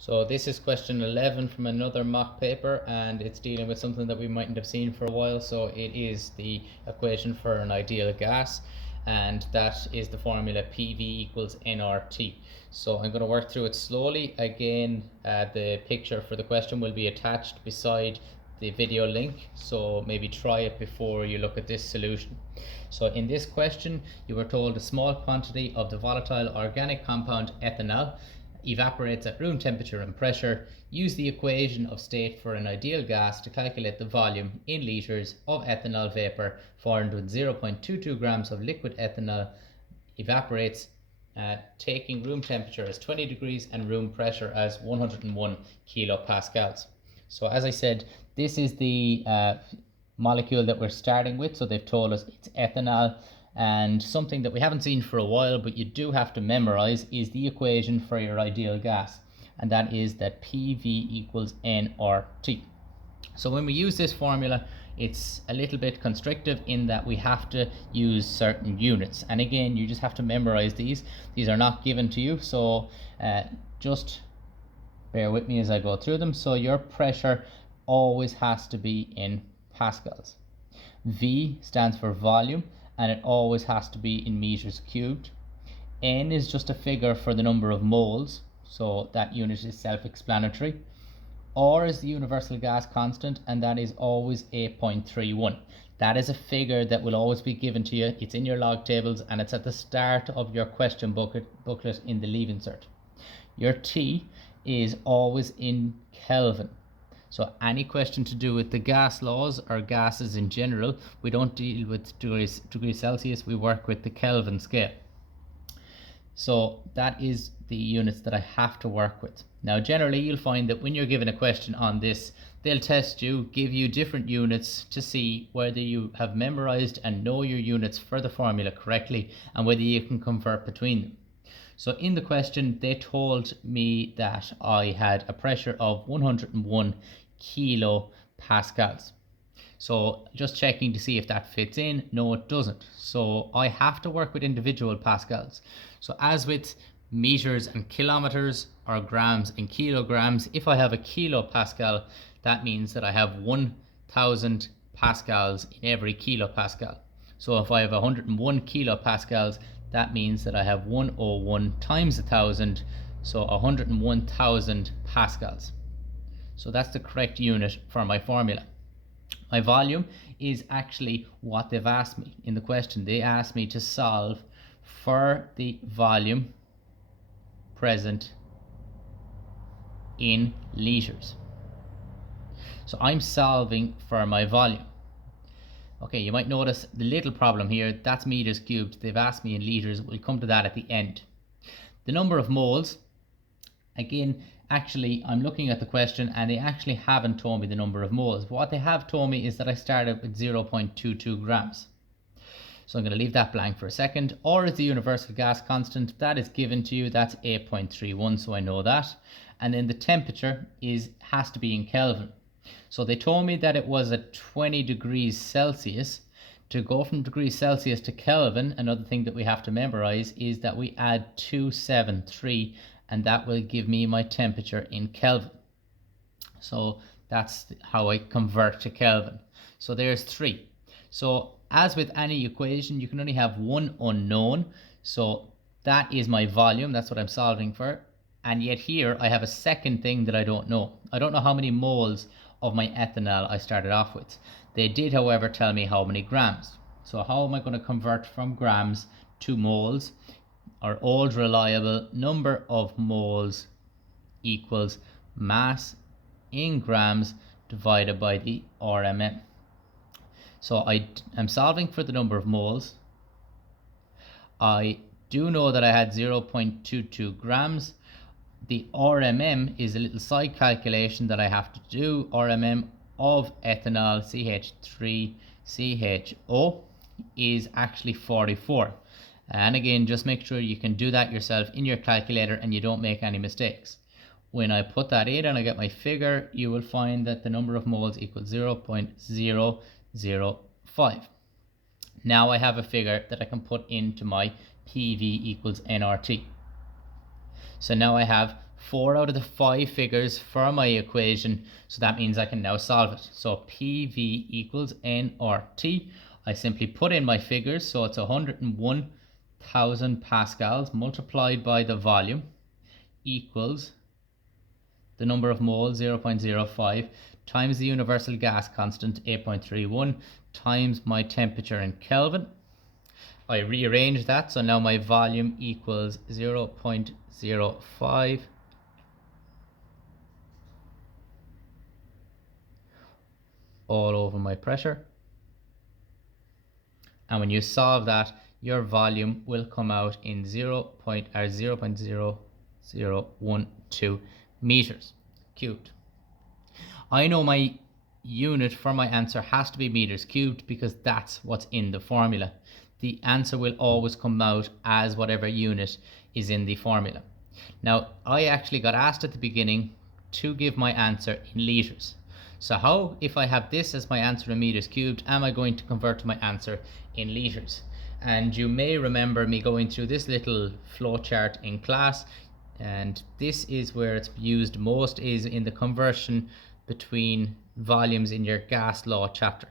So this is question 11 from another mock paper, and it's dealing with something that we mightn't have seen for a while. So it is the equation for an ideal gas, and that is the formula PV equals nRT. So I'm going to work through it slowly. Again, the picture for the question will be attached beside the video link, so maybe try it before you look at this solution. So in this question, you were told a small quantity of the volatile organic compound ethanol evaporates at room temperature and pressure. Use the equation of state for an ideal gas to calculate the volume in litres of ethanol vapor formed when 0.22 grams of liquid ethanol evaporates, taking room temperature as 20 degrees and room pressure as 101 kilopascals. So as I said, this is the molecule that we're starting with. So they've told us it's ethanol, and something that we haven't seen for a while but you do have to memorize is the equation for your ideal gas, and that is that PV equals nRT. So when we use this formula, it's a little bit constrictive in that we have to use certain units, and again you just have to memorize these are not given to you, so just bear with me as I go through them. So your pressure always has to be in pascals. V stands for volume, and it always has to be in meters cubed. N is just a figure for the number of moles, so that unit is self-explanatory. R is the universal gas constant, and that is always 8.31. That is a figure that will always be given to you. It's in your log tables, and it's at the start of your question booklet in the leave insert. Your T is always in Kelvin. So any question to do with the gas laws or gases in general, we don't deal with degrees Celsius, we work with the Kelvin scale. So that is the units that I have to work with. Now generally you'll find that when you're given a question on this, they'll test you, give you different units to see whether you have memorized and know your units for the formula correctly and whether you can convert between them. So in the question, they told me that I had a pressure of 101 kilopascals. So just checking to see if that fits in. No, it doesn't. So I have to work with individual pascals. So as with meters and kilometers, or grams and kilograms, if I have a kilopascal, that means that I have 1,000 pascals in every kilopascal. So if I have 101 kilopascals, that means that I have 101 times 1,000, so 101,000 pascals. So that's the correct unit for my formula. My volume is actually what they've asked me in the question. They asked me to solve for the volume present in litres. So I'm solving for my volume. Okay, you might notice the little problem here, that's meters cubed. They've asked me in litres. We'll come to that at the end. The number of moles, again, actually, I'm looking at the question and they actually haven't told me the number of moles. What they have told me is that I started with 0.22 grams. So I'm going to leave that blank for a second. R is the universal gas constant. That is given to you. That's 8.31, so I know that. And then the temperature has to be in Kelvin. So they told me that it was at 20 degrees Celsius. To go from degrees Celsius to Kelvin, another thing that we have to memorize is that we add 273, and that will give me my temperature in Kelvin. So that's how I convert to Kelvin. So there's 3. So as with any equation, you can only have one unknown. So that is my volume. That's what I'm solving for. And yet here I have a second thing that I don't know. I don't know how many moles of my ethanol I started off with. They did, however, tell me how many grams. So how am I going to convert from grams to moles? Our old reliable number of moles equals mass in grams divided by the RMM. So I am solving for the number of moles. I do know that I had 0.22 grams. The RMM is a little side calculation that I have to do. RMM of ethanol CH3CHO is actually 44. And again, just make sure you can do that yourself in your calculator and you don't make any mistakes. When I put that in and I get my figure, you will find that the number of moles equals 0.005. Now I have a figure that I can put into my PV equals nRT. So now I have 4 out of the 5 figures for my equation, so that means I can now solve it. So PV equals nRT. I simply put in my figures, so it's 101,000 pascals multiplied by the volume equals the number of moles 0.05 times the universal gas constant 8.31 times my temperature in Kelvin. I rearrange that, so now my volume equals 0.05 all over my pressure. And when you solve that, your volume will come out in 0.0012 meters cubed. I know my unit for my answer has to be meters cubed because that's what's in the formula. The answer will always come out as whatever unit is in the formula. Now, I actually got asked at the beginning to give my answer in liters. So how, if I have this as my answer in meters cubed, am I going to convert my answer in liters? And you may remember me going through this little flow chart in class, and this is where it's used most, is in the conversion between volumes in your gas law chapter.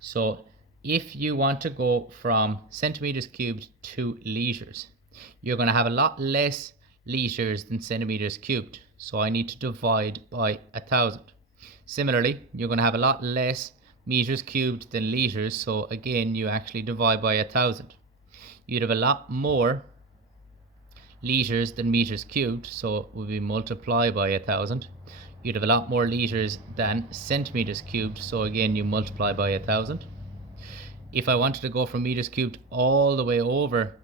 So if you want to go from centimeters cubed to liters, you're going to have a lot less liters than centimeters cubed. So I need to divide by 1,000. Similarly, you're going to have a lot less meters cubed than liters. So again, you actually divide by 1,000. You'd have a lot more liters than meters cubed. So it would be multiplied by 1,000. You'd have a lot more liters than centimeters cubed. So again, you multiply by 1,000. If I wanted to go from meters cubed all the way over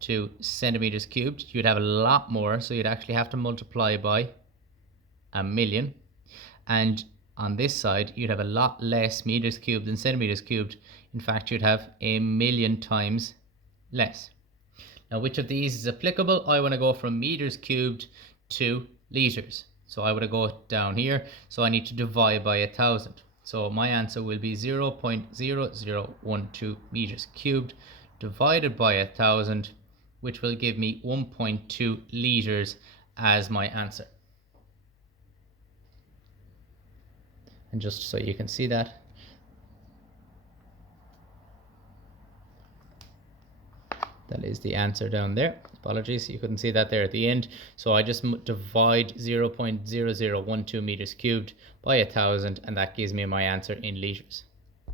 to centimeters cubed, you'd have a lot more. So you'd actually have to multiply by 1,000,000. And on this side, you'd have a lot less meters cubed than centimeters cubed. In fact, you'd have 1,000,000 times less. Now, which of these is applicable? I want to go from meters cubed to liters. So I want to go down here. So I need to divide by 1,000. So my answer will be 0.0012 meters cubed divided by 1,000, which will give me 1.2 liters as my answer. And just so you can see that, that is the answer down there. Apologies, you couldn't see that there at the end. So I just divide 0.0012 meters cubed by 1,000, and that gives me my answer in liters.